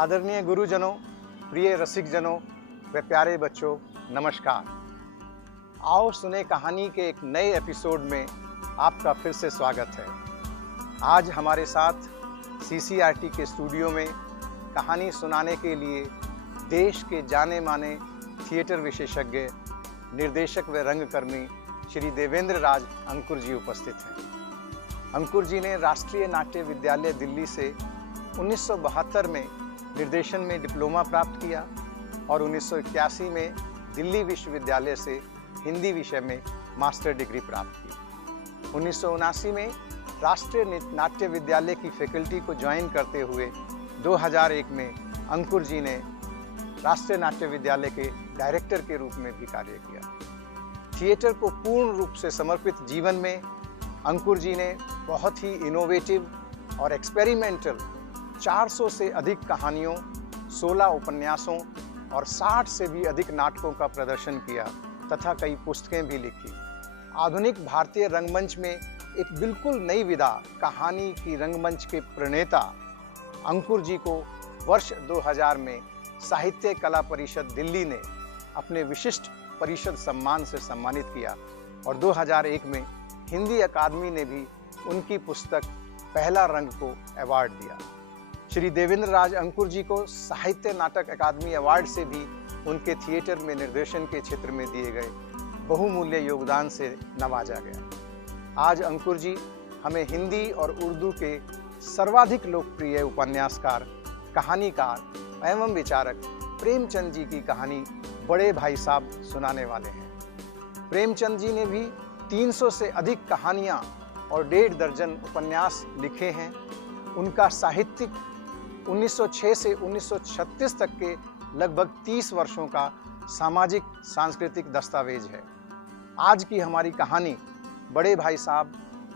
आदरणीय गुरुजनों, प्रिय रसिकजनों व प्यारे बच्चों, नमस्कार। आओ सुने कहानी के एक नए एपिसोड में आपका फिर से स्वागत है। आज हमारे साथ सीसीआरटी के स्टूडियो में कहानी सुनाने के लिए देश के जाने माने थिएटर विशेषज्ञ, निर्देशक व रंगकर्मी श्री देवेंद्र राज अंकुर जी उपस्थित हैं। अंकुर जी ने राष्ट्रीय नाट्य विद्यालय दिल्ली से 1972 में निर्देशन में डिप्लोमा प्राप्त किया और 1981 में दिल्ली विश्वविद्यालय से हिंदी विषय में मास्टर डिग्री प्राप्त की। 1979 में राष्ट्रीय नाट्य विद्यालय की फैकल्टी को ज्वाइन करते हुए 2001 में अंकुर जी ने राष्ट्रीय नाट्य विद्यालय के डायरेक्टर के रूप में भी कार्य किया। थिएटर को पूर्ण रूप से समर्पित जीवन में अंकुर जी ने बहुत ही इनोवेटिव और एक्सपेरिमेंटल 400 से अधिक कहानियों, 16 उपन्यासों और 60 से भी अधिक नाटकों का प्रदर्शन किया तथा कई पुस्तकें भी लिखी। आधुनिक भारतीय रंगमंच में एक बिल्कुल नई विधा कहानी की रंगमंच के प्रणेता अंकुर जी को वर्ष 2000 में साहित्य कला परिषद दिल्ली ने अपने विशिष्ट परिषद सम्मान से सम्मानित किया और 2001 में हिंदी अकादमी ने भी उनकी पुस्तक पहला रंग को अवार्ड दिया। श्री देवेंद्र राज अंकुर जी को साहित्य नाटक अकादमी अवार्ड से भी उनके थिएटर में निर्देशन के क्षेत्र में दिए गए बहुमूल्य योगदान से नवाजा गया। आज अंकुर जी हमें हिंदी और उर्दू के सर्वाधिक लोकप्रिय उपन्यासकार, कहानीकार एवं विचारक प्रेमचंद जी की कहानी बड़े भाई साहब सुनाने वाले हैं। प्रेमचंद जी ने भी 300 से अधिक कहानियां और 1.5 दर्जन उपन्यास लिखे हैं। उनका साहित्यिक 1906 से 1936 तक के लगभग 30 वर्षों का सामाजिक सांस्कृतिक दस्तावेज है। आज की हमारी कहानी बड़े भाई साहब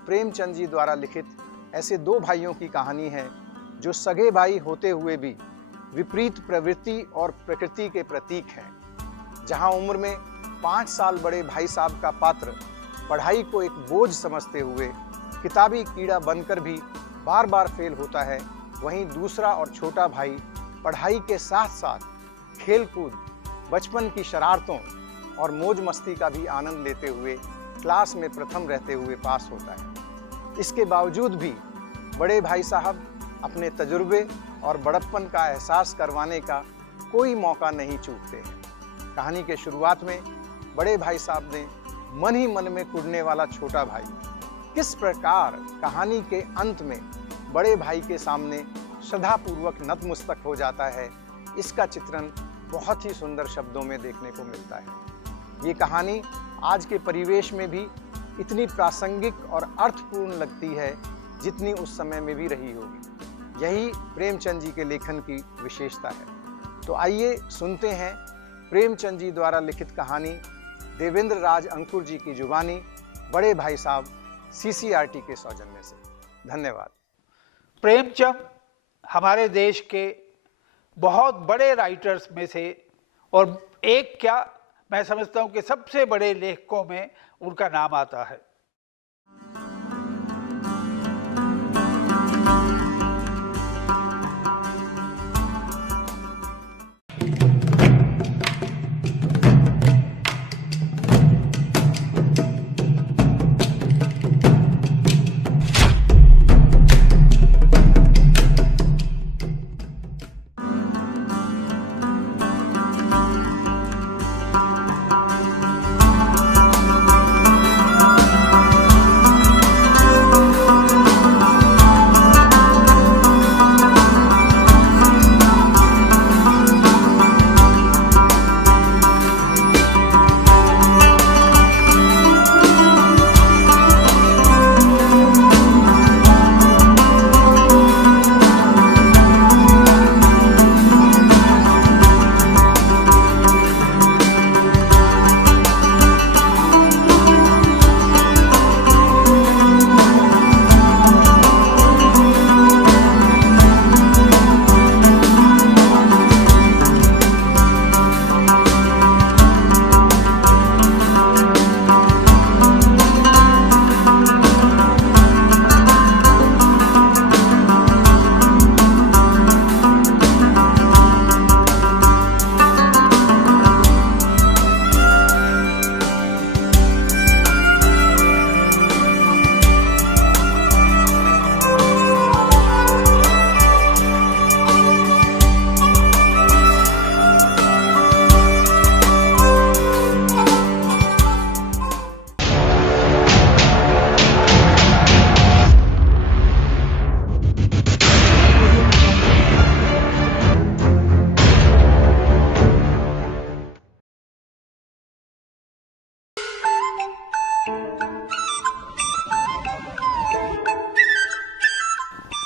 प्रेमचंद जी द्वारा लिखित ऐसे 2 भाइयों की कहानी है जो सगे भाई होते हुए भी विपरीत प्रवृत्ति और प्रकृति के प्रतीक हैं। जहां उम्र में 5 साल बड़े भाई साहब का पात्र पढ़ाई को एक बोझ समझते हुए किताबी कीड़ा बनकर भी बार बार फेल होता है, वहीं दूसरा और छोटा भाई पढ़ाई के साथ साथ खेलकूद, बचपन की शरारतों और मौज मस्ती का भी आनंद लेते हुए क्लास में प्रथम रहते हुए पास होता है। इसके बावजूद भी बड़े भाई साहब अपने तजुर्बे और बड़प्पन का एहसास करवाने का कोई मौका नहीं चूकते हैं। कहानी के शुरुआत में बड़े भाई साहब ने मन ही मन में कुढ़ने वाला छोटा भाई किस प्रकार कहानी के अंत में बड़े भाई के सामने श्रद्धापूर्वक नतमस्तक हो जाता है, इसका चित्रण बहुत ही सुंदर शब्दों में देखने को मिलता है। ये कहानी आज के परिवेश में भी इतनी प्रासंगिक और अर्थपूर्ण लगती है जितनी उस समय में भी रही होगी। यही प्रेमचंद जी के लेखन की विशेषता है। तो आइए सुनते हैं प्रेमचंद जी द्वारा लिखित कहानी देवेंद्र राज अंकुर जी की जुबानी बड़े भाई साहब सीसीआरटी के सौजन्य से। धन्यवाद। प्रेमचंद हमारे देश के बहुत बड़े राइटर्स में से और एक क्या मैं समझता हूँ कि सबसे बड़े लेखकों में उनका नाम आता है।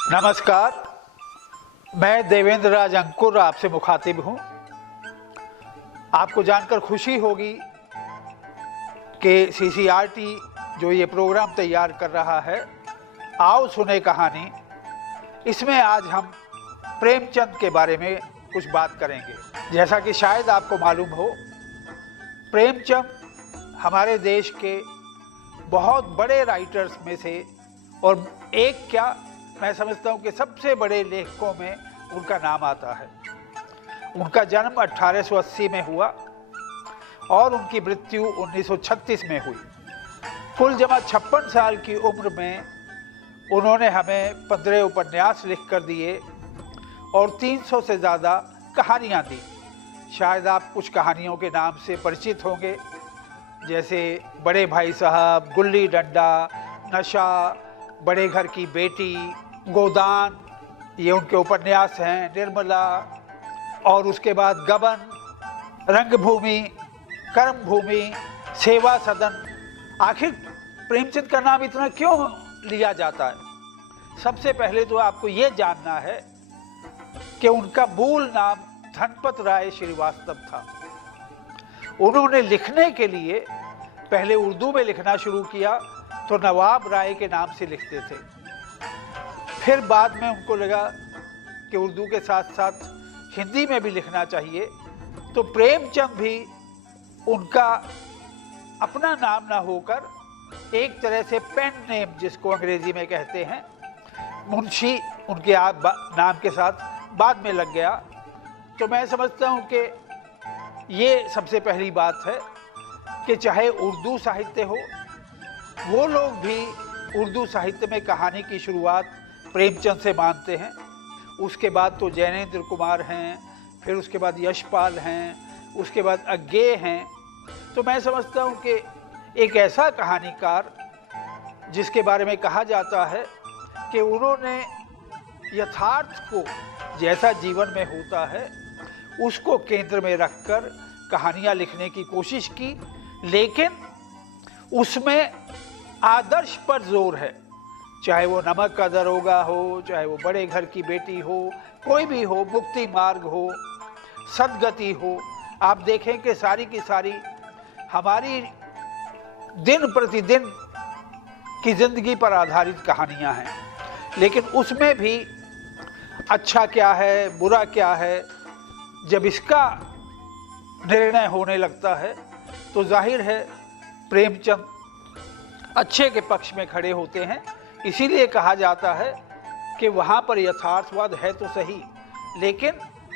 नमस्कार, मैं देवेंद्र राज अंकुर आपसे मुखातिब हूँ। आपको जानकर खुशी होगी कि CCRT जो ये प्रोग्राम तैयार कर रहा है, आओ सुने कहानी, इसमें आज हम प्रेमचंद के बारे में कुछ बात करेंगे। जैसा कि शायद आपको मालूम हो, प्रेमचंद हमारे देश के बहुत बड़े राइटर्स में से और एक क्या, मैं समझता हूँ कि सबसे बड़े लेखकों में उनका नाम आता है। उनका जन्म 1880 में हुआ और उनकी मृत्यु 1936 में हुई। कुल जमा 56 साल की उम्र में उन्होंने हमें 15 उपन्यास लिख कर दिए और 300 से ज़्यादा कहानियाँ दी। शायद आप कुछ कहानियों के नाम से परिचित होंगे, जैसे बड़े भाई साहब, गुल्ली डंडा, नशा, बड़े घर की बेटी, गोदान, ये उनके उपन्यास हैं, निर्मला, और उसके बाद गबन, रंगभूमि, कर्मभूमि, सेवा सदन। आखिर प्रेमचंद का नाम इतना क्यों लिया जाता है? सबसे पहले तो आपको ये जानना है कि उनका मूल नाम धनपत राय श्रीवास्तव था। उन्होंने लिखने के लिए पहले उर्दू में लिखना शुरू किया तो नवाब राय के नाम से लिखते थे। फिर बाद में उनको लगा कि उर्दू के साथ साथ हिंदी में भी लिखना चाहिए, तो प्रेमचंद भी उनका अपना नाम ना होकर एक तरह से पेन नेम, जिसको अंग्रेजी में कहते हैं, मुंशी उनके नाम के साथ बाद में लग गया। तो मैं समझता हूँ कि ये सबसे पहली बात है कि चाहे उर्दू साहित्य हो, वो लोग भी उर्दू साहित्य में कहानी की शुरुआत प्रेमचंद से मानते हैं। उसके बाद तो जैनेन्द्र कुमार हैं, फिर उसके बाद यशपाल हैं, उसके बाद अज्ञे हैं। तो मैं समझता हूँ कि एक ऐसा कहानीकार जिसके बारे में कहा जाता है कि उन्होंने यथार्थ को, जैसा जीवन में होता है, उसको केंद्र में रखकर कहानियाँ लिखने की कोशिश की, लेकिन उसमें आदर्श पर जोर है। चाहे वो नमक का दरोगा हो, चाहे वो बड़े घर की बेटी हो, कोई भी हो, मुक्ति मार्ग हो, सदगति हो, आप देखें कि सारी की सारी हमारी दिन प्रतिदिन की जिंदगी पर आधारित कहानियां हैं। लेकिन उसमें भी अच्छा क्या है, बुरा क्या है, जब इसका निर्णय होने लगता है तो जाहिर है प्रेमचंद अच्छे के पक्ष में खड़े होते हैं। इसीलिए कहा जाता है कि वहाँ पर यथार्थवाद है तो सही, लेकिन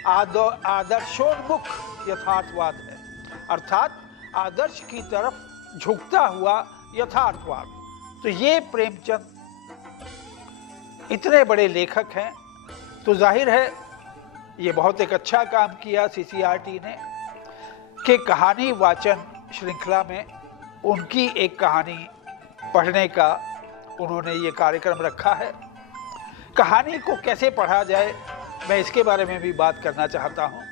आदर्शोन्मुख यथार्थवाद है, अर्थात आदर्श की तरफ झुकता हुआ यथार्थवाद। तो ये प्रेमचंद इतने बड़े लेखक हैं, तो जाहिर है ये बहुत एक अच्छा काम किया CCRT ने कि कहानी वाचन श्रृंखला में उनकी एक कहानी पढ़ने का उन्होंने ये कार्यक्रम रखा है। कहानी को कैसे पढ़ा जाए, मैं इसके बारे में भी बात करना चाहता हूँ,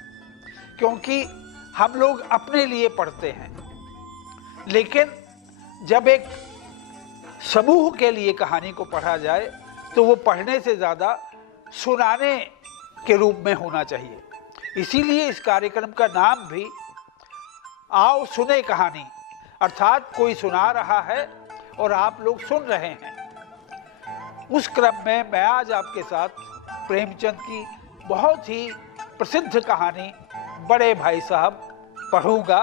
क्योंकि हम लोग अपने लिए पढ़ते हैं, लेकिन जब एक समूह के लिए कहानी को पढ़ा जाए तो वो पढ़ने से ज़्यादा सुनाने के रूप में होना चाहिए। इसीलिए इस कार्यक्रम का नाम भी आओ सुने कहानी, अर्थात कोई सुना रहा है और आप लोग सुन रहे हैं। उस क्रम में मैं आज आपके साथ प्रेमचंद की बहुत ही प्रसिद्ध कहानी बड़े भाई साहब पढ़ूंगा,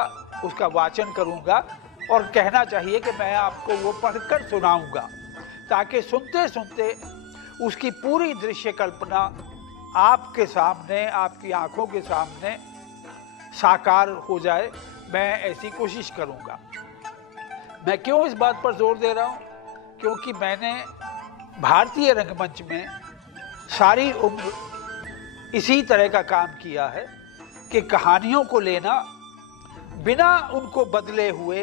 उसका वाचन करूंगा, और कहना चाहिए कि मैं आपको वो पढ़कर सुनाऊंगा, ताकि सुनते सुनते उसकी पूरी दृश्य कल्पना आपके सामने, आपकी आंखों के सामने साकार हो जाए। मैं ऐसी कोशिश करूंगा। मैं क्यों इस बात पर जोर दे रहा हूं? क्योंकि मैंने भारतीय रंगमंच में सारी उम्र इसी तरह का काम किया है कि कहानियों को लेना, बिना उनको बदले हुए,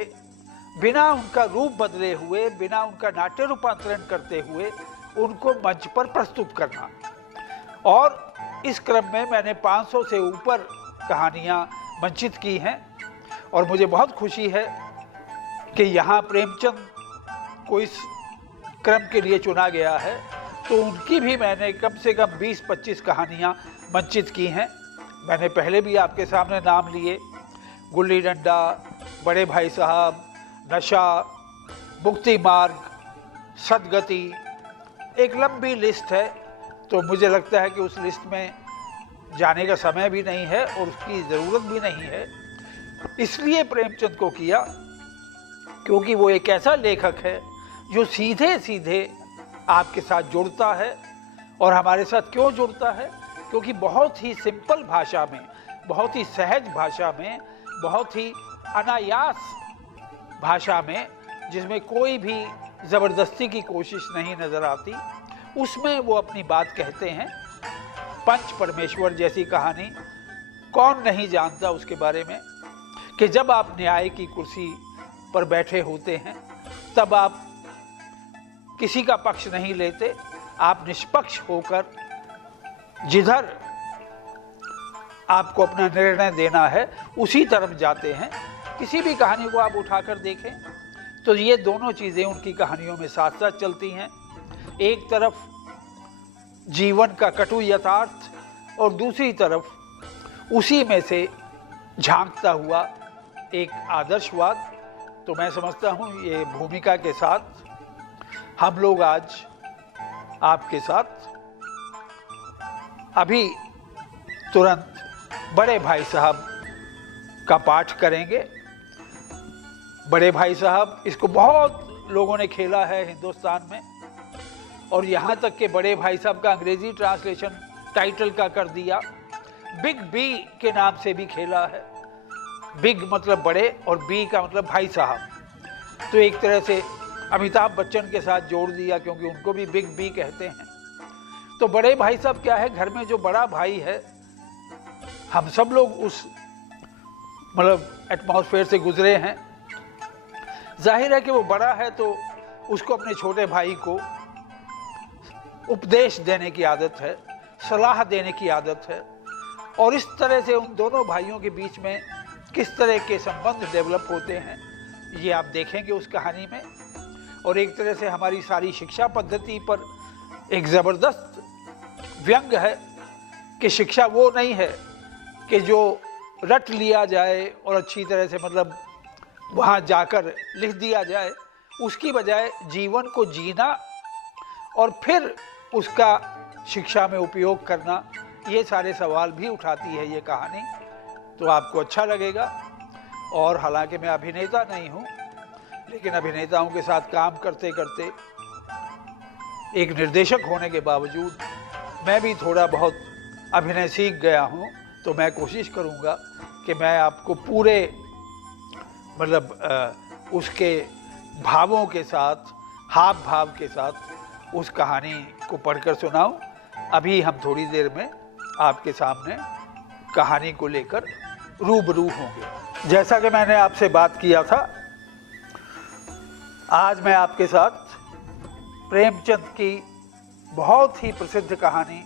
बिना उनका रूप बदले हुए, बिना उनका नाट्य रूपांतरण करते हुए उनको मंच पर प्रस्तुत करना। और इस क्रम में मैंने 500 से ऊपर कहानियाँ मंचित की हैं, और मुझे बहुत खुशी है कि यहाँ प्रेमचंद को इस क्रम के लिए चुना गया है। तो उनकी भी मैंने कम से कम 20-25 कहानियाँ मंचित की हैं। मैंने पहले भी आपके सामने नाम लिए, गुल्ली डंडा, बड़े भाई साहब, नशा, मुक्ति मार्ग, सदगति, एक लंबी लिस्ट है। तो मुझे लगता है कि उस लिस्ट में जाने का समय भी नहीं है और उसकी ज़रूरत भी नहीं है। इसलिए प्रेमचंद को किया क्योंकि वो एक ऐसा लेखक है जो सीधे सीधे आपके साथ जुड़ता है। और हमारे साथ क्यों जुड़ता है? क्योंकि बहुत ही सिंपल भाषा में, बहुत ही सहज भाषा में, बहुत ही अनायास भाषा में, जिसमें कोई भी ज़बरदस्ती की कोशिश नहीं नज़र आती, उसमें वो अपनी बात कहते हैं। पंच परमेश्वर जैसी कहानी कौन नहीं जानता उसके बारे में, कि जब आप न्याय की कुर्सी पर बैठे होते हैं तब आप किसी का पक्ष नहीं लेते, आप निष्पक्ष होकर जिधर आपको अपना निर्णय देना है उसी तरफ जाते हैं। किसी भी कहानी को आप उठाकर देखें तो ये दोनों चीज़ें उनकी कहानियों में साथ साथ चलती हैं। एक तरफ जीवन का कटु यथार्थ और दूसरी तरफ उसी में से झांकता हुआ एक आदर्शवाद। तो मैं समझता हूँ ये भूमिका के साथ हम लोग आज आपके साथ अभी तुरंत बड़े भाई साहब का पाठ करेंगे। बड़े भाई साहब, इसको बहुत लोगों ने खेला है हिंदुस्तान में, और यहाँ तक के बड़े भाई साहब का अंग्रेजी ट्रांसलेशन टाइटल का कर दिया, बिग बी के नाम से भी खेला है। बिग मतलब बड़े और बी का मतलब भाई साहब। तो एक तरह से अमिताभ बच्चन के साथ जोड़ दिया क्योंकि उनको भी बिग बी कहते हैं। तो बड़े भाई साहब क्या है, घर में जो बड़ा भाई है, हम सब लोग उस मतलब एटमॉस्फेयर से गुजरे हैं। जाहिर है कि वो बड़ा है तो उसको अपने छोटे भाई को उपदेश देने की आदत है, सलाह देने की आदत है। और इस तरह से उन दोनों भाइयों के बीच में किस तरह के संबंध डेवलप होते हैं ये आप देखेंगे उस कहानी में। और एक तरह से हमारी सारी शिक्षा पद्धति पर एक ज़बरदस्त व्यंग है कि शिक्षा वो नहीं है कि जो रट लिया जाए और अच्छी तरह से मतलब वहाँ जाकर लिख दिया जाए। उसकी बजाय जीवन को जीना और फिर उसका शिक्षा में उपयोग करना, ये सारे सवाल भी उठाती है ये कहानी। तो आपको अच्छा लगेगा। और हालांकि मैं अभिनेता नहीं हूँ, लेकिन अभिनेताओं के साथ काम करते करते एक निर्देशक होने के बावजूद मैं भी थोड़ा बहुत अभिनय सीख गया हूँ। तो मैं कोशिश करूँगा कि मैं आपको पूरे मतलब उसके भावों के साथ, हाव भाव के साथ उस कहानी को पढ़कर सुनाऊं। अभी हम थोड़ी देर में आपके सामने कहानी को लेकर रूबरू होंगे। जैसा कि मैंने आपसे बात किया था, आज मैं आपके साथ प्रेमचंद की बहुत ही प्रसिद्ध कहानी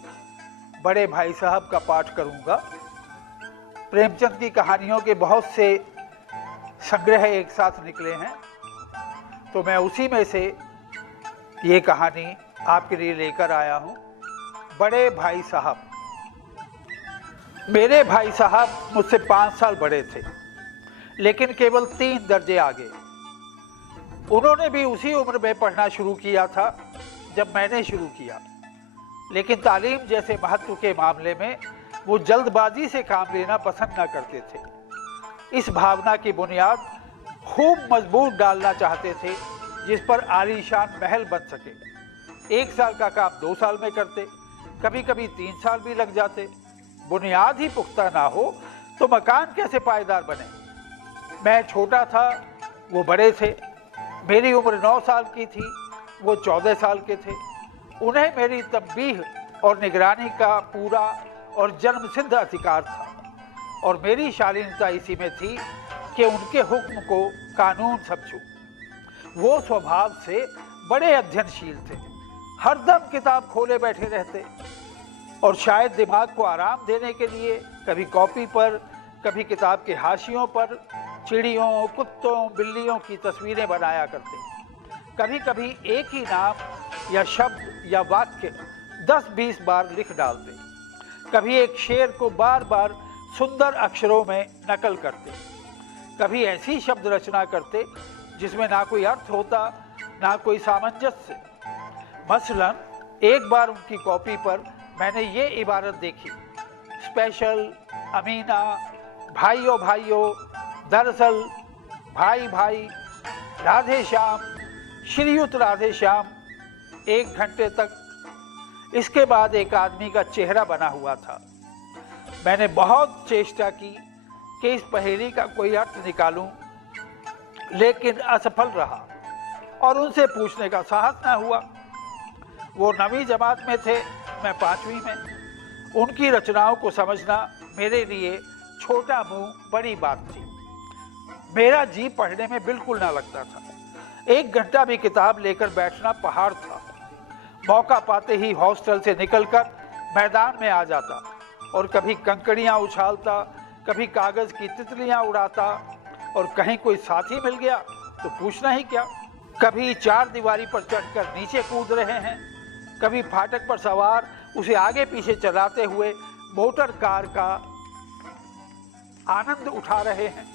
बड़े भाई साहब का पाठ करूंगा। प्रेमचंद की कहानियों के बहुत से संग्रह एक साथ निकले हैं, तो मैं उसी में से ये कहानी आपके लिए लेकर आया हूँ। बड़े भाई साहब। मेरे भाई साहब मुझसे 5 साल बड़े थे, लेकिन केवल 3 दर्जे आगे। उन्होंने भी उसी उम्र में पढ़ना शुरू किया था जब मैंने शुरू किया, लेकिन तालीम जैसे महत्व के मामले में वो जल्दबाजी से काम लेना पसंद ना करते थे। इस भावना की बुनियाद खूब मजबूत डालना चाहते थे जिस पर आलीशान महल बन सके। 1 साल का काम 2 साल में करते, कभी कभी 3 साल भी लग जाते। बुनियाद ही पुख्ता ना हो तो मकान कैसे पायदार बने। मैं छोटा था, वो बड़े थे। मेरी उम्र 9 साल की थी, वो 14 साल के थे। उन्हें मेरी तंबीह और निगरानी का पूरा और जन्मसिद्ध अधिकार था, और मेरी शालीनता इसी में थी कि उनके हुक्म को कानून समझूं। वो स्वभाव से बड़े अध्ययनशील थे, हरदम किताब खोले बैठे रहते, और शायद दिमाग को आराम देने के लिए कभी कॉपी पर, कभी किताब के हाशियों पर चिड़ियों, कुत्तों, बिल्लियों की तस्वीरें बनाया करते। कभी कभी एक ही नाम या शब्द या वाक्य 10-20 बार लिख डालते। कभी एक शेर को बार बार सुंदर अक्षरों में नकल करते, कभी ऐसी शब्द रचना करते जिसमें ना कोई अर्थ होता ना कोई सामंजस्य। मसलन एक बार उनकी कॉपी पर मैंने ये इबारत देखी, स्पेशल, अमीना, भाइयों भाइयों, दरअसल, भाई भाई, राधे श्याम, श्रीयुत राधे श्याम। 1 घंटे तक। इसके बाद एक आदमी का चेहरा बना हुआ था। मैंने बहुत चेष्टा की कि इस पहेली का कोई अर्थ निकालूं, लेकिन असफल रहा और उनसे पूछने का साहस न हुआ। वो 9वीं जमात में थे, मैं 5वीं में। उनकी रचनाओं को समझना मेरे लिए छोटा मुंह बड़ी बात थी। मेरा जी पढ़ने में बिल्कुल ना लगता था। 1 घंटा भी किताब लेकर बैठना पहाड़ था। मौका पाते ही हॉस्टल से निकलकर मैदान में आ जाता और कभी कंकड़ियां उछालता, कभी कागज की तितलियां उड़ाता, और कहीं कोई साथी मिल गया तो पूछना ही क्या। कभी 4 दीवारी पर चढ़कर नीचे कूद रहे हैं, कभी फाटक पर सवार उसे आगे पीछे चलाते हुए मोटर कार का आनंद उठा रहे हैं।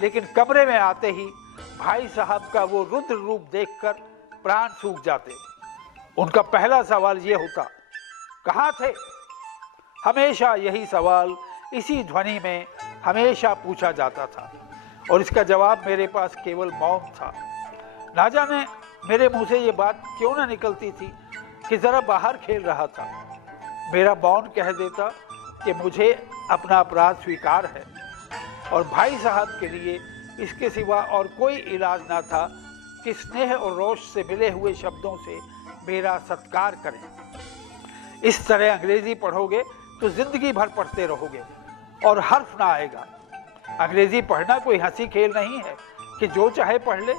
लेकिन कमरे में आते ही भाई साहब का वो रुद्र रूप देखकर प्राण सूख जाते। उनका पहला सवाल ये होता, कहाँ थे? हमेशा यही सवाल इसी ध्वनि में हमेशा पूछा जाता था और इसका जवाब मेरे पास केवल मौन था। ना जाने मेरे मुंह से ये बात क्यों ना निकलती थी कि जरा बाहर खेल रहा था। मेरा मौन कह देता कि मुझे अपना अपराध स्वीकार है और भाई साहब के लिए इसके सिवा और कोई इलाज ना था कि स्नेह और रोष से मिले हुए शब्दों से मेरा सत्कार करें। इस तरह अंग्रेजी पढ़ोगे तो जिंदगी भर पढ़ते रहोगे और हर्फ ना आएगा। अंग्रेजी पढ़ना कोई हंसी खेल नहीं है कि जो चाहे पढ़ ले।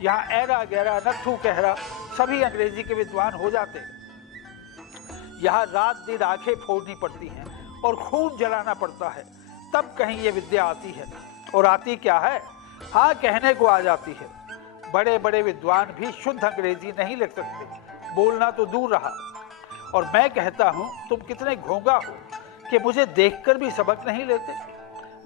यहाँ ऐरा गहरा नट्ठू कहरा सभी अंग्रेजी के विद्वान हो जाते। यहाँ रात दिन आंखें फोड़नी पड़ती हैं और खून जलाना पड़ता है, तब कहीं ये विद्या आती है। और आती क्या है? हाँ, कहने को आ जाती है। बड़े बड़े विद्वान भी शुद्ध अंग्रेजी नहीं लिख सकते, बोलना तो दूर रहा। और मैं कहता हूँ, तुम कितने घोंगा हो कि मुझे देखकर भी सबक नहीं लेते।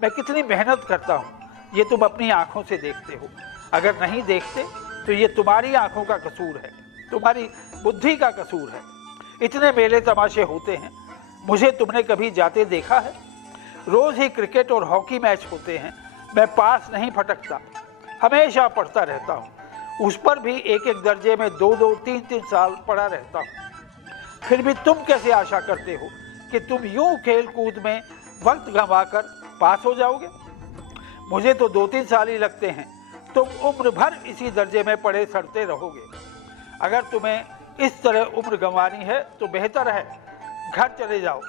मैं कितनी मेहनत करता हूँ, ये तुम अपनी आंखों से देखते हो। अगर नहीं देखते तो ये तुम्हारी आंखों का कसूर है, तुम्हारी बुद्धि का कसूर है। इतने मेले तमाशे होते हैं, मुझे तुमने कभी जाते देखा है? रोज ही क्रिकेट और हॉकी मैच होते हैं, मैं पास नहीं फटकता, हमेशा पढ़ता रहता हूँ। उस पर भी एक एक दर्जे में 2-2, 3-3 साल पढ़ा रहता हूँ। फिर भी तुम कैसे आशा करते हो कि तुम यूं खेल कूद में वक्त गंवाकर पास हो जाओगे? मुझे तो 2-3 साल ही लगते हैं, तुम उम्र भर इसी दर्जे में पढ़े सड़ते रहोगे। अगर तुम्हें इस तरह उम्र गंवानी है तो बेहतर है घर चले जाओ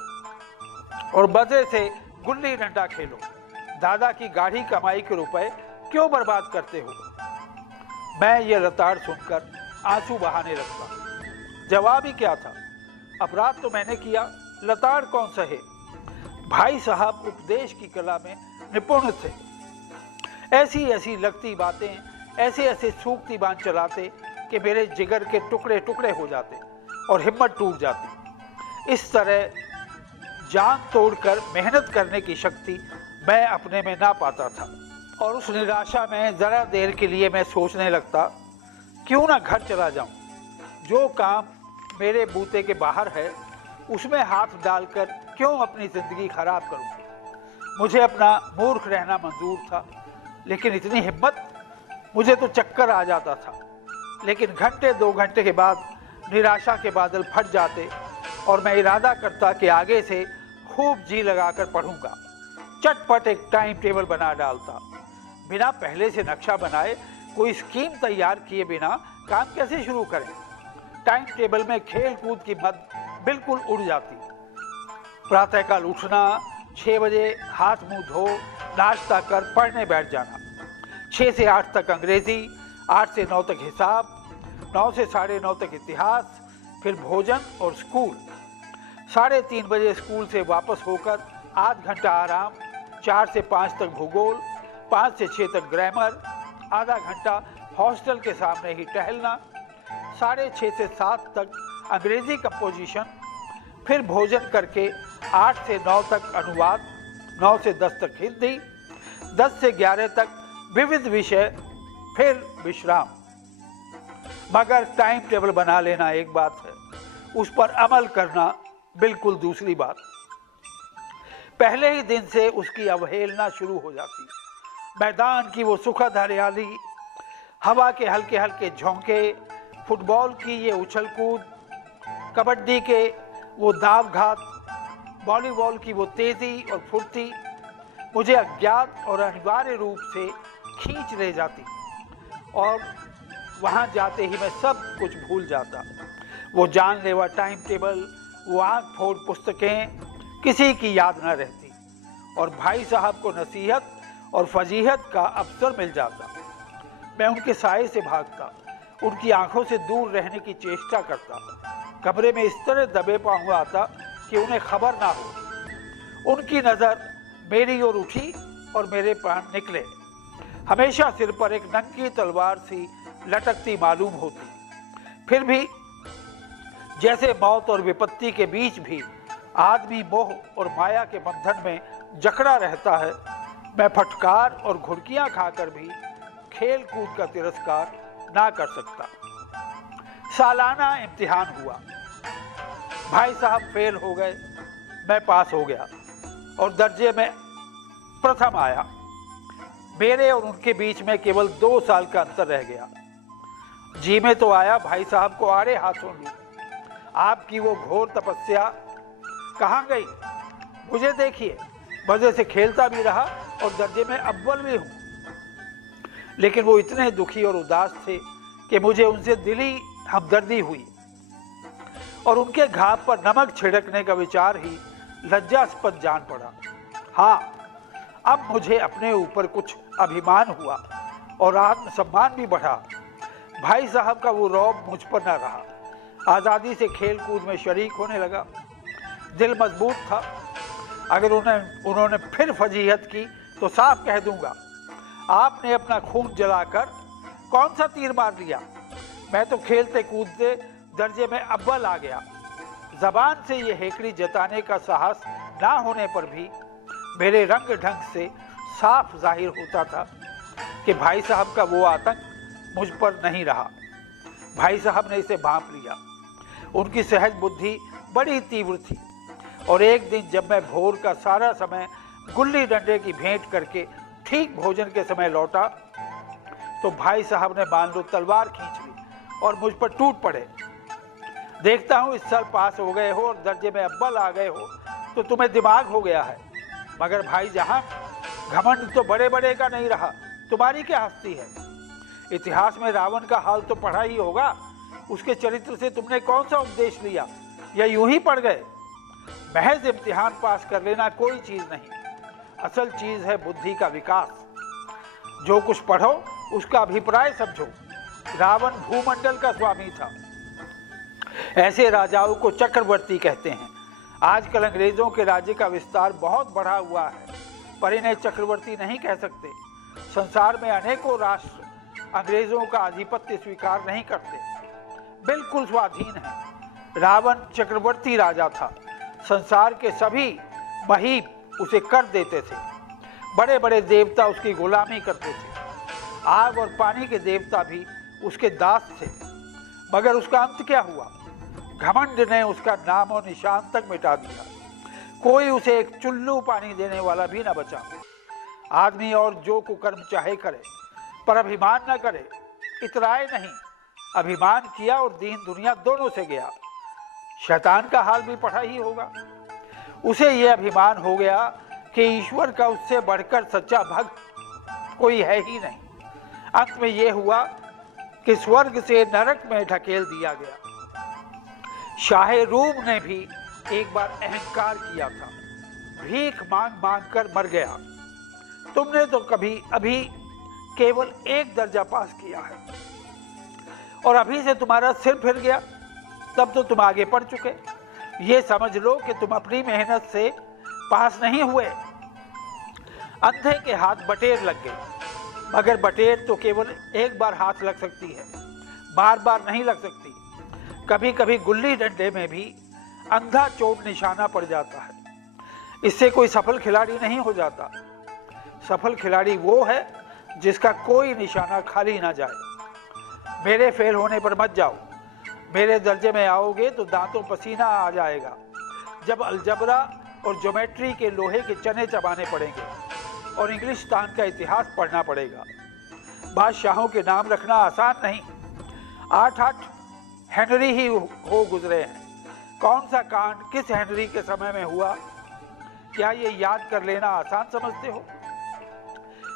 और मजे से गुल्ली डंडा खेलो। दादा की गाढ़ी कमाई के रुपए क्यों बर्बाद करते हो? मैं ये रताड़ सुनकर आंसू बहाने लगता। जवाब ही क्या था? अपराध तो मैंने किया, लताड़ कौन सहे। भाई साहब उपदेश की कला में निपुण थे। ऐसी ऐसी लगती बातें, ऐसे ऐसे सूखती बांध चलाते कि मेरे जिगर के टुकड़े टुकड़े हो जाते और हिम्मत टूट जाती। इस तरह जान तोड़कर मेहनत करने की शक्ति मैं अपने में ना पाता था और उस निराशा में ज़रा देर के लिए मैं सोचने लगता, क्यों ना घर चला जाऊं। जो काम मेरे बूते के बाहर है उसमें हाथ डालकर क्यों अपनी ज़िंदगी खराब करूं। मुझे अपना मूर्ख रहना मंजूर था, लेकिन इतनी हिम्मत, मुझे तो चक्कर आ जाता था। लेकिन घंटे 2 घंटे के बाद निराशा के बादल फट जाते और मैं इरादा करता कि आगे से खूब जी लगाकर पढ़ूंगा। चटपट एक टाइम टेबल बना डालता। बिना पहले से नक्शा बनाए, कोई स्कीम तैयार किए बिना काम कैसे शुरू करें? टाइम टेबल में खेल कूद की मद बिल्कुल उड़ जाती। प्रातःकाल उठना, 6 बजे हाथ मुंह धो नाश्ता कर पढ़ने बैठ जाना। 6 से 8 तक अंग्रेजी, 8 से 9 तक हिसाब, 9 से 9:30 तक इतिहास, फिर भोजन और स्कूल। 3:30 बजे स्कूल से वापस होकर आध घंटा आराम, 4 से 5 तक भूगोल, 5 से 6 तक ग्रामर, आधा घंटा हॉस्टल के सामने ही टहलना, 6:30 से 7 तक अंग्रेजी कंपोजिशन, फिर भोजन करके 8 से 9 तक अनुवाद, 9 से 10 तक हिंदी, 10 से 11 तक विविध विषय, फिर विश्राम। मगर टाइम टेबल बना लेना एक बात है, उस पर अमल करना बिल्कुल दूसरी बात। पहले ही दिन से उसकी अवहेलना शुरू हो जाती। मैदान की वो सुखद हरियाली, हवा के हल्के हल्के झोंके, फुटबॉल की ये उछल कूद, कबड्डी के वो दाव घात, वॉलीबॉल की वो तेजी और फुर्ती मुझे अज्ञात और अनिवार्य रूप से खींच ले जाती और वहाँ जाते ही मैं सब कुछ भूल जाता। वो जानलेवा टाइम टेबल, वो आँख फोड़ पुस्तकें, किसी की याद न रहती और भाई साहब को नसीहत और फजीहत का अवसर मिल जाता। मैं उनके साए से भागता, उनकी आंखों से दूर रहने की चेष्टा करता, कमरे में इस तरह दबे पाऊँ आता कि उन्हें खबर ना हो। उनकी नज़र मेरी ओर उठी और मेरे प्राण निकले। हमेशा सिर पर एक नंगी तलवार सी लटकती मालूम होती। फिर भी जैसे मौत और विपत्ति के बीच भी आदमी मोह और माया के बंधन में जकड़ा रहता है, मैं फटकार और घुड़कियां खाकर भी खेल कूद का तिरस्कार ना कर सकता। सालाना इम्तिहान हुआ, भाई साहब फेल हो गए, मैं पास हो गया और दर्जे में प्रथम आया। मेरे और उनके बीच में केवल 2 साल का अंतर रह गया। जी में तो आया भाई साहब को आड़े हाथों लूं। आपकी वो घोर तपस्या कहाँ गई? मुझे देखिए, मजे से खेलता भी रहा और दर्जे में अव्वल भी हूँ। लेकिन वो इतने दुखी और उदास थे कि मुझे उनसे दिली हमदर्दी हुई और उनके घाव पर नमक छिड़कने का विचार ही लज्जास्पद जान पड़ा। हाँ, अब मुझे अपने ऊपर कुछ अभिमान हुआ और आत्मसम्मान भी बढ़ा। भाई साहब का वो रौब मुझ पर न रहा। आज़ादी से खेल कूद में शरीक होने लगा। दिल मजबूत था। अगर उन्होंने फिर फजीहत की तो साफ कह दूंगा, आपने अपना खून जलाकर कौन सा तीर मार लिया? मैं तो खेलते कूदते दर्जे में अव्वल आ गया। जबान से ये हेकड़ी जताने का साहस ना होने पर भी मेरे रंग ढंग से साफ जाहिर होता था कि भाई साहब का वो आतंक मुझ पर नहीं रहा। भाई साहब ने इसे भांप लिया। उनकी सहज बुद्धि बड़ी तीव्र थी और एक दिन जब मैं भोर का सारा समय गुल्ली डंडे की भेंट करके ठीक भोजन के समय लौटा तो भाई साहब ने मान लो तलवार खींच ली और मुझ पर टूट पड़े। देखता हूँ इस साल पास हो गए हो और दर्जे में अव्वल आ गए हो तो तुम्हें दिमाग हो गया है। मगर भाई जहां घमंड तो बड़े बड़े का नहीं रहा, तुम्हारी क्या हस्ती है? इतिहास में रावण का हाल तो पढ़ा ही होगा। उसके चरित्र से तुमने कौन सा उपदेश लिया या यूं ही पढ़ गए? महज इम्तिहान पास कर लेना कोई चीज नहीं, असल चीज है बुद्धि का विकास। जो कुछ पढ़ो उसका अभिप्राय समझो। रावण भूमंडल का स्वामी था। ऐसे राजाओं को चक्रवर्ती कहते हैं। आजकल अंग्रेजों के राज्य का विस्तार बहुत बढ़ा हुआ है, पर इन्हें चक्रवर्ती नहीं कह सकते। संसार में अनेकों राष्ट्र अंग्रेजों का आधिपत्य स्वीकार नहीं करते, बिल्कुल स्वाधीन है। रावण चक्रवर्ती राजा था। संसार के सभी महीप उसे कर देते थे। बड़े बड़े देवता उसकी गुलामी करते थे। आग और पानी के देवता भी उसके दास थे। मगर उसका अंत क्या हुआ? घमंड ने उसका नाम और निशान तक मिटा दिया। कोई उसे एक चुल्लू पानी देने वाला भी न बचा। आदमी और जो कुकर्म चाहे करे, पर अभिमान न करे, इतराए नहीं। अभिमान किया और दीन दुनिया दोनों से गया। शैतान का हाल भी पढ़ा ही होगा। उसे यह अभिमान हो गया कि ईश्वर का उससे बढ़कर सच्चा भक्त कोई है ही नहीं। अंत में यह हुआ कि स्वर्ग से नरक में ढकेल दिया गया। शाह रूम ने भी एक बार अहंकार किया था, भीख मांग मांग कर मर गया। तुमने तो कभी अभी केवल 1 दर्जा पास किया है और अभी से तुम्हारा सिर फिर गया। तब तो तुम आगे बढ़ चुके। ये समझ लो कि तुम अपनी मेहनत से पास नहीं हुए। अंधे के हाथ बटेर लग गई, मगर बटेर तो केवल एक बार हाथ लग सकती है, बार बार नहीं लग सकती। कभी कभी गुल्ली डंडे में भी अंधा चोट निशाना पड़ जाता है। इससे कोई सफल खिलाड़ी नहीं हो जाता। सफल खिलाड़ी वो है जिसका कोई निशाना खाली ना जाए। मेरे फेल होने पर मत जाओ। मेरे दर्जे में आओगे तो दांतों पसीना आ जाएगा जब अलजबरा और ज्योमेट्री के लोहे के चने चबाने पड़ेंगे और इंग्लिस्तान का इतिहास पढ़ना पड़ेगा। बादशाहों के नाम रखना आसान नहीं। 8 हेनरी ही हो गुजरे हैं। कौन सा कांड किस हेनरी के समय में हुआ, क्या ये याद कर लेना आसान समझते हो?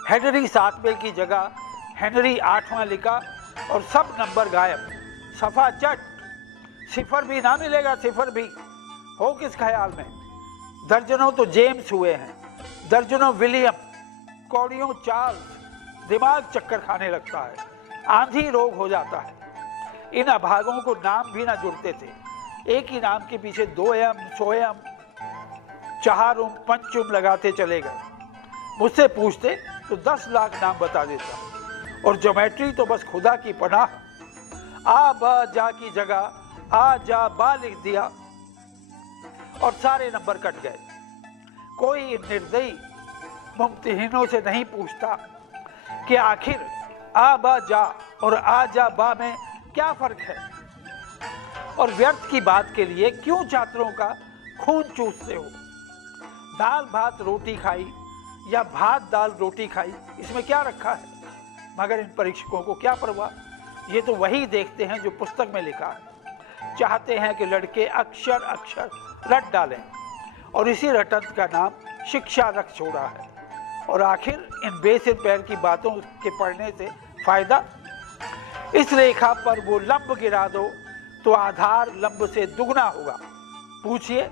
हेनरी 7वें की जगह हेनरी 8वां लिखा और सब नंबर गायब, सफा चट। सिफर भी ना मिलेगा, सिफर भी हो किस ख्याल में? दर्जनों तो जेम्स हुए हैं, दर्जनों विलियम, कौड़ियों चार्ल्स। दिमाग चक्कर खाने लगता है, आंधी रोग हो जाता है। इन अभागों को नाम भी ना जुड़ते थे। एक ही नाम के पीछे 2M, सोयम, चहारुम, पंचुम लगाते चले गए। मुझसे पूछते तो 10 लाख नाम बता देता। और ज्योमेट्री तो बस खुदा की पनाह। आ बा जा की जगह आ जा बा लिख दिया और सारे नंबर कट गए। कोई निर्दयी मुम्तहिनों से नहीं पूछता कि आखिर आ बा जा और आ जा बा में क्या फर्क है, और व्यर्थ की बात के लिए क्यों छात्रों का खून चूसते हो? दाल भात रोटी खाई या भात दाल रोटी खाई, इसमें क्या रखा है? मगर इन परीक्षकों को क्या परवाह। ये तो वही देखते हैं जो पुस्तक में लिखा है। चाहते हैं कि लड़के अक्षर अक्षर रट डालें और इसी रटंत का नाम शिक्षा रख छोड़ा है। और आखिर इन बेसिर पैर की बातों के पढ़ने से फायदा? इस रेखा पर वो लंब गिरा दो तो आधार लंब से दुगना होगा। पूछिए,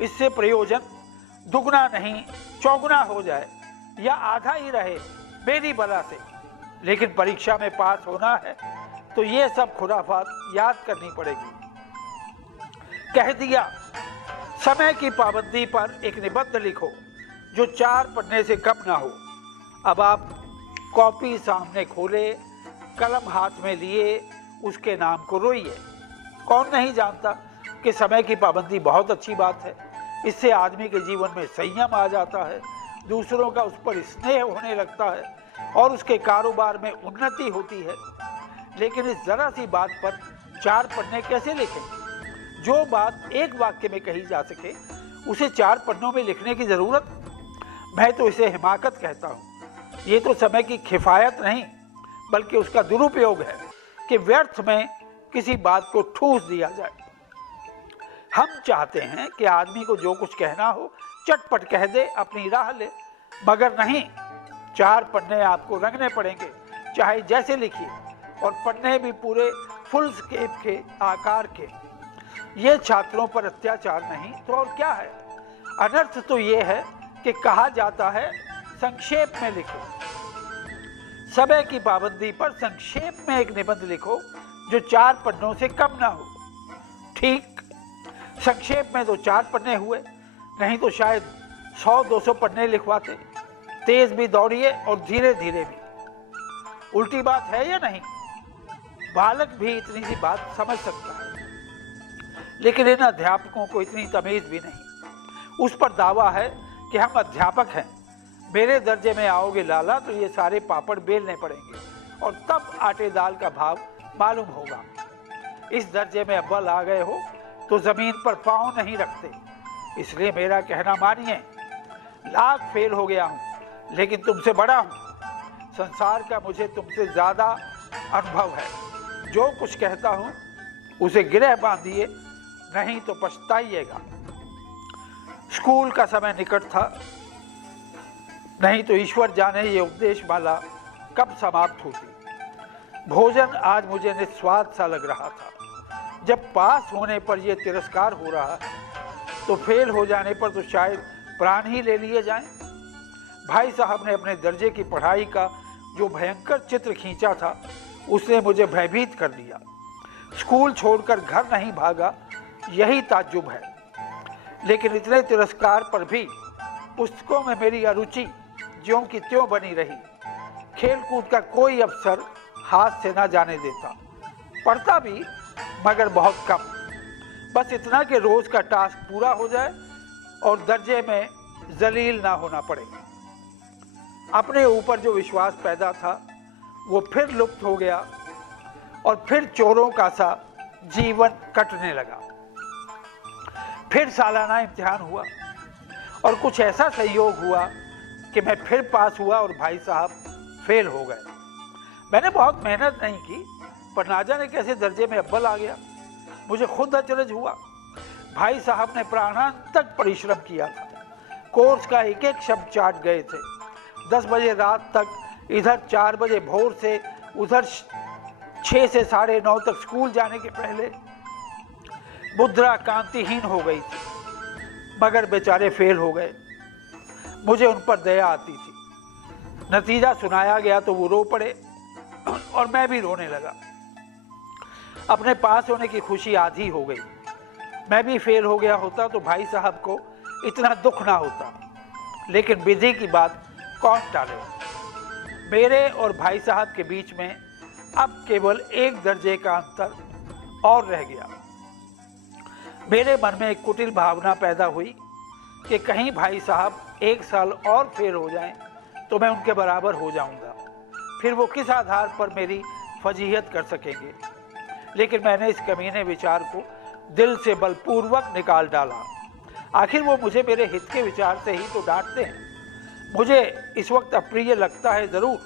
इससे प्रयोजन दुगना नहीं चौगुना हो जाए या आधा ही रहे मेरी बला से। लेकिन परीक्षा में पास होना है तो ये सब खुराफात याद करनी पड़ेगी। कह दिया, समय की पाबंदी पर एक निबंध लिखो जो 4 पन्ने से कम ना हो। अब आप कॉपी सामने खोले, कलम हाथ में लिए, उसके नाम को रोइए। कौन नहीं जानता कि समय की पाबंदी बहुत अच्छी बात है। इससे आदमी के जीवन में संयम आ जाता है, दूसरों का उस पर स्नेह होने लगता है और उसके कारोबार में उन्नति होती है। लेकिन इस जरा सी बात पर 4 पन्ने कैसे लिखें? जो बात एक वाक्य में कही जा सके उसे 4 पन्नों में लिखने की जरूरत? मैं तो इसे हिमाकत कहता हूँ। ये तो समय की किफायत नहीं बल्कि उसका दुरुपयोग है कि व्यर्थ में किसी बात को ठूस दिया जाए। हम चाहते हैं कि आदमी को जो कुछ कहना हो चटपट कह दे, अपनी राह ले, मगर नहीं। 4 पन्ने आपको रंगने पड़ेंगे, चाहे जैसे लिखिए, और पन्ने भी पूरे फुल स्केप के आकार के। ये छात्रों पर अत्याचार नहीं तो और क्या है। अनर्थ तो ये है कि कहा जाता है संक्षेप में लिखो। समय की पाबंदी पर संक्षेप में एक निबंध लिखो जो 4 पन्नों से कम ना हो। ठीक, संक्षेप में तो 4 पन्ने हुए, नहीं तो शायद 100-200 पन्ने लिखवाते। तेज भी दौड़िए और धीरे धीरे भी। उल्टी बात है या नहीं? बालक भी इतनी सी बात समझ सकता है, लेकिन इन अध्यापकों को इतनी तमीज भी नहीं। उस पर दावा है कि हम अध्यापक हैं, मेरे दर्जे में आओगे लाला तो ये सारे पापड़ बेलने पड़ेंगे और तब आटे दाल का भाव मालूम होगा। इस दर्जे में अव्वल आ गए हो तो जमीन पर पांव नहीं रखते। इसलिए मेरा कहना मानिए। लाख फेल हो गया हूं लेकिन तुमसे बड़ा हूं। संसार का मुझे तुमसे ज्यादा अनुभव है। जो कुछ कहता हूं उसे गिरह बांधिए, नहीं तो पछताइएगा। स्कूल का समय निकट था, नहीं तो ईश्वर जाने ये उपदेश माला कब समाप्त होती। भोजन आज मुझे निस्वाद सा लग रहा था। जब पास होने पर यह तिरस्कार हो रहा है तो फेल हो जाने पर तो शायद प्राण ही ले लिए जाएं। भाई साहब ने अपने दर्जे की पढ़ाई का जो भयंकर चित्र खींचा था उसने मुझे भयभीत कर दिया। स्कूल छोड़कर घर नहीं भागा, यही ताज्जुब है। लेकिन इतने तिरस्कार पर भी पुस्तकों में मेरी अरुचि ज्यों की त्यों बनी रही। खेल कूद का कोई अवसर हाथ से ना जाने देता। पढ़ता भी मगर बहुत कम। बस इतना कि रोज का टास्क पूरा हो जाए और दर्जे में जलील ना होना पड़े। अपने ऊपर जो विश्वास पैदा था वो फिर लुप्त हो गया और फिर चोरों का सा जीवन कटने लगा। फिर सालाना इम्तिहान हुआ और कुछ ऐसा संयोग हुआ कि मैं फिर पास हुआ और भाई साहब फेल हो गए। मैंने बहुत मेहनत नहीं की, पर ना जाने कैसे दर्जे में अव्वल आ गया। मुझे खुद अचरज हुआ। भाई साहब ने प्राणांतक परिश्रम किया था, कोर्स का एक एक शब्द चाट गए थे। 10 बजे रात तक, इधर 4 बजे भोर से, उधर 6 से 9:30 तक स्कूल जाने के पहले मुद्रा कांतिहीन हो गई थी, मगर बेचारे फेल हो गए। मुझे उन पर दया आती थी। नतीजा सुनाया गया तो वो रो पड़े और मैं भी रोने लगा। अपने पास होने की खुशी आधी हो गई। मैं भी फेल हो गया होता तो भाई साहब को इतना दुख ना होता, लेकिन विधि की बात कौन टाले। मेरे और भाई साहब के बीच में अब केवल 1 दर्जे का अंतर और रह गया। मेरे मन में एक कुटिल भावना पैदा हुई कि कहीं भाई साहब 1 साल और फेल हो जाएं तो मैं उनके बराबर हो जाऊंगा। फिर वो किस आधार पर मेरी फजीहत कर सकेंगे। लेकिन मैंने इस कमीने विचार को दिल से बलपूर्वक निकाल डाला। आखिर वो मुझे मेरे हित के विचार से ही तो डांटते हैं। मुझे इस वक्त अप्रिय लगता है ज़रूर,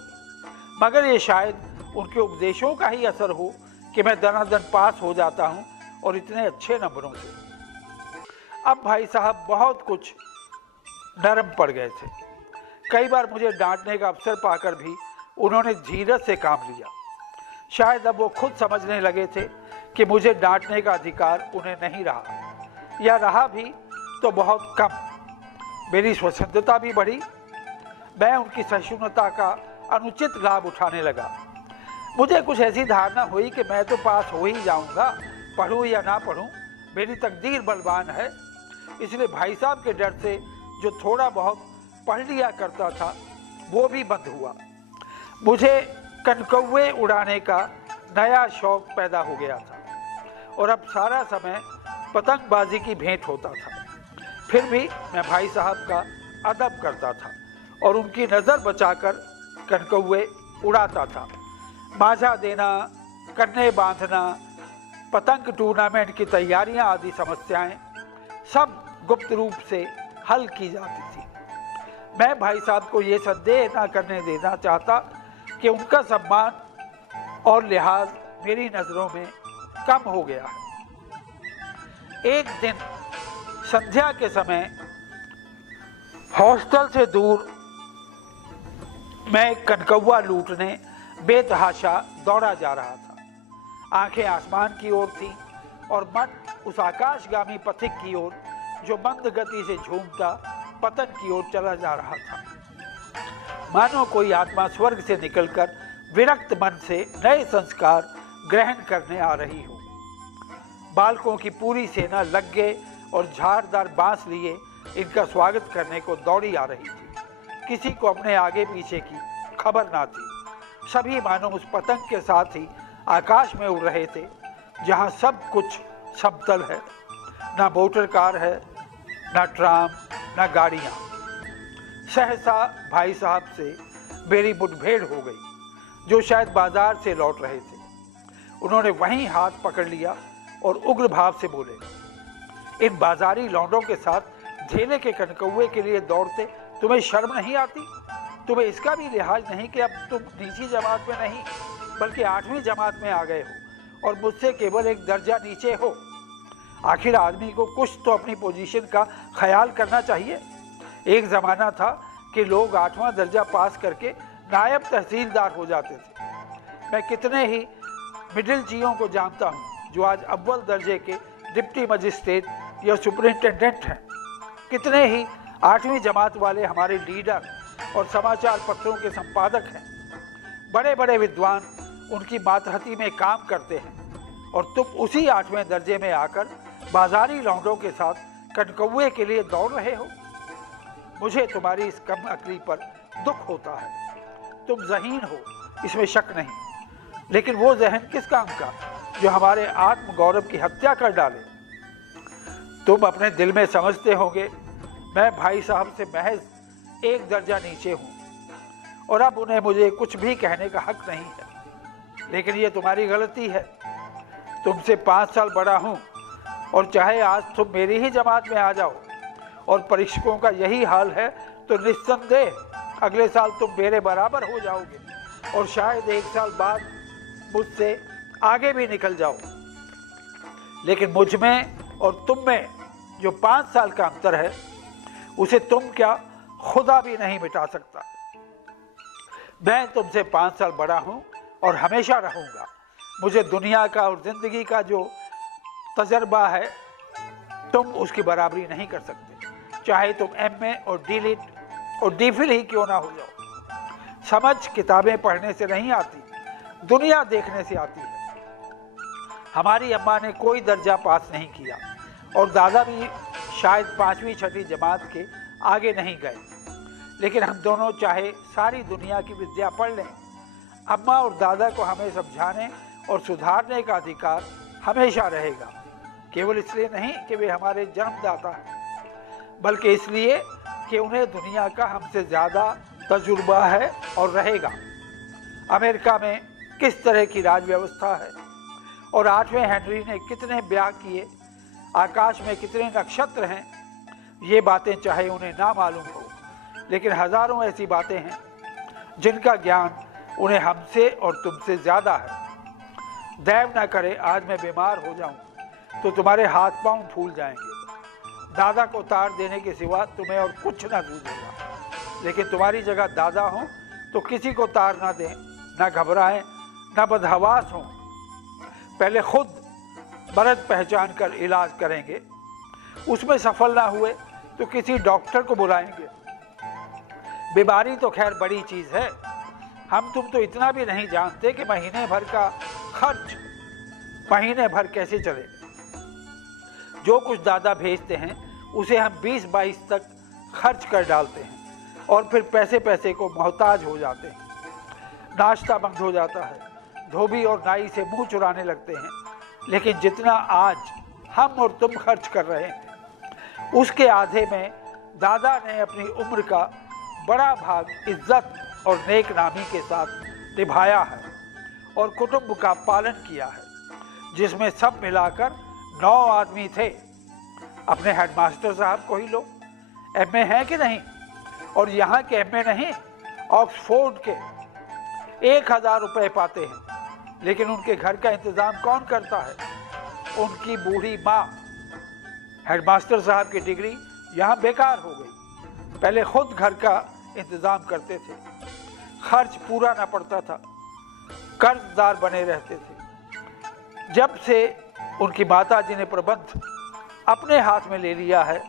मगर ये शायद उनके उपदेशों का ही असर हो कि मैं दनादन पास हो जाता हूँ और इतने अच्छे नंबरों से। अब भाई साहब बहुत कुछ नरम पड़ गए थे। कई बार मुझे डांटने का अवसर पाकर भी उन्होंने धीरज से काम लिया। शायद अब वो खुद समझने लगे थे कि मुझे डांटने का अधिकार उन्हें नहीं रहा, या रहा भी तो बहुत कम। मेरी स्वच्छंदता भी बढ़ी। मैं उनकी सहिष्णुता का अनुचित लाभ उठाने लगा। मुझे कुछ ऐसी धारणा हुई कि मैं तो पास हो ही जाऊंगा, पढ़ूं या ना पढ़ूं, मेरी तकदीर बलवान है। इसलिए भाई साहब के डर से जो थोड़ा बहुत पढ़ लिया करता था वो भी बंद हुआ। मुझे कनकौवे उड़ाने का नया शौक पैदा हो गया था और अब सारा समय पतंगबाजी की भेंट होता था। फिर भी मैं भाई साहब का अदब करता था और उनकी नज़र बचाकर कनकौवे उड़ाता था। माझा देना, कन्ने बांधना, पतंग टूर्नामेंट की तैयारियां आदि समस्याएं सब गुप्त रूप से हल की जाती थी। मैं भाई साहब को ये संदेह ना करने देना चाहता कि उनका सम्मान और लिहाज मेरी नज़रों में कम हो गया है। एक दिन संध्या के समय हॉस्टल से दूर मैं कनकौवा लूटने बेतहाशा दौड़ा जा रहा था। आंखें आसमान की ओर थीं और मन उस आकाशगामी पथिक की ओर जो मंद गति से झूमता पतन की ओर चला जा रहा था। मानो कोई आत्मा स्वर्ग से निकलकर विरक्त मन से नए संस्कार ग्रहण करने आ रही हो। बालकों की पूरी सेना लग्गे और झाड़दार बांस लिए इनका स्वागत करने को दौड़ी आ रही थी। किसी को अपने आगे पीछे की खबर ना थी। सभी मानो उस पतंग के साथ ही आकाश में उड़ रहे थे जहां सब कुछ समतल है। ना मोटर कार है, ना ट्राम, ना गाड़ियां। सहसा भाई साहब से मेरी मुठभेड़ हो गई, जो शायद बाजार से लौट रहे थे। उन्होंने वहीं हाथ पकड़ लिया और उग्र भाव से बोले, इन बाजारी लौंडों के साथ झेले के कनकौवे के लिए दौड़ते तुम्हें शर्म नहीं आती? तुम्हें इसका भी लिहाज नहीं कि अब तुम नीची जमात में नहीं बल्कि 8वीं जमात में आ गए हो और मुझसे केवल एक दर्जा नीचे हो। आखिर आदमी को कुछ तो अपनी पोजीशन का ख्याल करना चाहिए। एक ज़माना था कि लोग 8वां दर्जा पास करके नायब तहसीलदार हो जाते थे। मैं कितने ही मिडिल जियों को जानता हूँ जो आज अव्वल दर्जे के डिप्टी मजिस्ट्रेट या सुपरिंटेंडेंट हैं। कितने ही 8वीं जमात वाले हमारे लीडर और समाचार पत्रों के संपादक हैं। बड़े बड़े विद्वान उनकी मातहती में काम करते हैं और तुम उसी 8वें दर्जे में आकर बाजारी लौंडों के साथ कनकौवे के लिए दौड़ रहे हो। मुझे तुम्हारी इस कम अकली पर दुख होता है। तुम ज़हीन हो, इसमें शक नहीं, लेकिन वो जहन किस काम का जो हमारे आत्मगौरव की हत्या कर डाले। तुम अपने दिल में समझते होंगे मैं भाई साहब से महज एक दर्जा नीचे हूँ और अब उन्हें मुझे कुछ भी कहने का हक नहीं है, लेकिन ये तुम्हारी गलती है। तुमसे 5 साल बड़ा हूँ और चाहे आज तुम मेरी ही जमात में आ जाओ और परीक्षकों का यही हाल है तो निस्संदेह अगले साल तुम मेरे बराबर हो जाओगे और शायद 1 साल बाद मुझसे आगे भी निकल जाओ। लेकिन मुझ में और तुम में जो 5 साल का अंतर है उसे तुम क्या खुदा भी नहीं मिटा सकता। मैं तुमसे 5 साल बड़ा हूं और हमेशा रहूंगा। मुझे दुनिया का और जिंदगी का जो तजर्बा है तुम उसकी बराबरी नहीं कर सकते, चाहे तुम MA और D.Litt और D.Phil ही क्यों ना हो जाओ। समझ किताबें पढ़ने से नहीं आती, दुनिया देखने से आती है। हमारी अम्मा ने कोई दर्जा पास नहीं किया और दादा भी शायद 5वीं 6ठी जमात के आगे नहीं गए, लेकिन हम दोनों चाहे सारी दुनिया की विद्या पढ़ लें, अम्मा और दादा को हमें समझाने और सुधारने का अधिकार हमेशा रहेगा। केवल इसलिए नहीं कि वे हमारे जन्मदाता हैं, बल्कि इसलिए कि उन्हें दुनिया का हमसे ज़्यादा तजुर्बा है और रहेगा। अमेरिका में किस तरह की राज व्यवस्था है और 8वें हेनरी ने कितने ब्याह किए, आकाश में कितने नक्षत्र हैं, ये बातें चाहे उन्हें ना मालूम हो, लेकिन हजारों ऐसी बातें हैं जिनका ज्ञान उन्हें हमसे और तुमसे ज़्यादा है। दैव ना करे आज मैं बीमार हो जाऊं तो तुम्हारे हाथ पांव फूल जाएंगे। दादा को तार देने के सिवा तुम्हें और कुछ ना सूझेगा, लेकिन तुम्हारी जगह दादा हो तो किसी को तार ना दें, ना घबराएं, ना बदहवास हों। पहले खुद मर्द पहचान कर इलाज करेंगे, उसमें सफल ना हुए तो किसी डॉक्टर को बुलाएंगे। बीमारी तो खैर बड़ी चीज़ है, हम तुम तो इतना भी नहीं जानते कि महीने भर का खर्च महीने भर कैसे चले। जो कुछ दादा भेजते हैं उसे हम 20-22 तक खर्च कर डालते हैं और फिर पैसे पैसे को मोहताज हो जाते हैं। नाश्ता बंद हो जाता है, धोबी और नाई से मुंह चुराने लगते हैं, लेकिन जितना आज हम और तुम खर्च कर रहे हैं उसके आधे में दादा ने अपनी उम्र का बड़ा भाग इज्जत और नेक नामी के साथ निभाया है और कुटुंब का पालन किया है, जिसमें सब मिलाकर 9 आदमी थे। अपने हेडमास्टर साहब को ही लो, MA हैं कि नहीं, और यहाँ के MA नहीं, ऑक्सफोर्ड के 1000 रुपये पाते हैं, लेकिन उनके घर का इंतज़ाम कौन करता है? उनकी बूढ़ी माँ। हेडमास्टर साहब की डिग्री यहाँ बेकार हो गई। पहले खुद घर का इंतज़ाम करते थे, खर्च पूरा ना पड़ता था, कर्जदार बने रहते थे। जब से उनकी माता जी ने प्रबंध अपने हाथ में ले लिया है,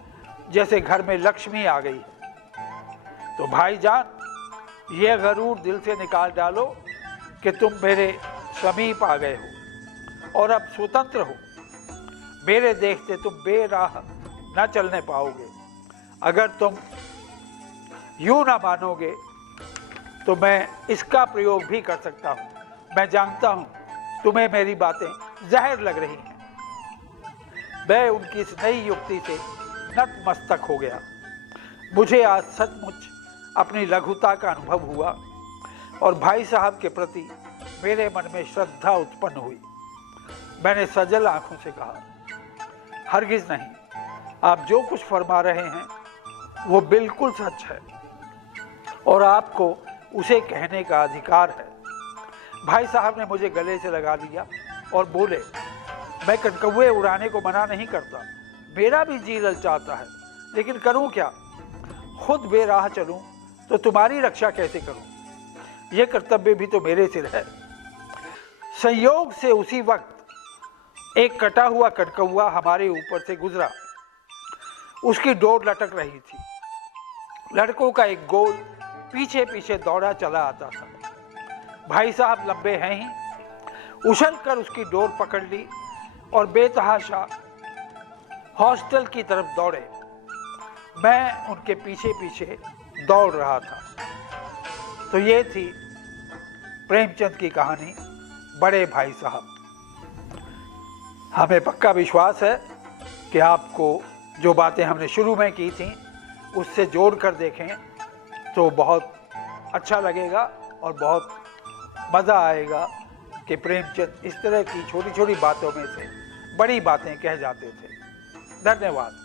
जैसे घर में लक्ष्मी आ गई है। तो भाईजान ये गरूर दिल से निकाल डालो कि तुम मेरे समीप आ गए हो और अब स्वतंत्र हो। मेरे देखते तुम बेराह न चलने पाओगे। अगर तुम यूं ना मानोगे तो मैं इसका प्रयोग भी कर सकता हूँ। मैं जानता हूँ तुम्हें मेरी बातें जहर लग रही हैं। मैं उनकी इस नई युक्ति से नतमस्तक हो गया। मुझे आज सचमुच अपनी लघुता का अनुभव हुआ और भाई साहब के प्रति मेरे मन में श्रद्धा उत्पन्न हुई। मैंने सजल आंखों से कहा, हरगिज नहीं, आप जो कुछ फरमा रहे हैं वो बिल्कुल सच है और आपको उसे कहने का अधिकार है। भाई साहब ने मुझे गले से लगा लिया और बोले, मैं कनकौवे उड़ाने को मना नहीं करता, मेरा भी जी ललचाता है, लेकिन करूं क्या? खुद बेराह चलूं तो तुम्हारी रक्षा कैसे करूं? यह कर्तव्य भी तो मेरे सिर है। संयोग से उसी वक्त एक कटा हुआ कनकौवा हमारे ऊपर से गुजरा। उसकी डोर लटक रही थी। लड़कों का एक गोल पीछे पीछे दौड़ा चला आता था। भाई साहब लंबे हैं ही, उछल कर उसकी डोर पकड़ ली और बेतहाशा हॉस्टल की तरफ दौड़े। मैं उनके पीछे पीछे दौड़ रहा था। तो ये थी प्रेमचंद की कहानी, बड़े भाई साहब। हमें पक्का विश्वास है कि आपको जो बातें हमने शुरू में की थी उससे जोड़ कर देखें तो बहुत अच्छा लगेगा और बहुत मज़ा आएगा कि प्रेमचंद इस तरह की छोटी छोटी बातों में से बड़ी बातें कह जाते थे। धन्यवाद।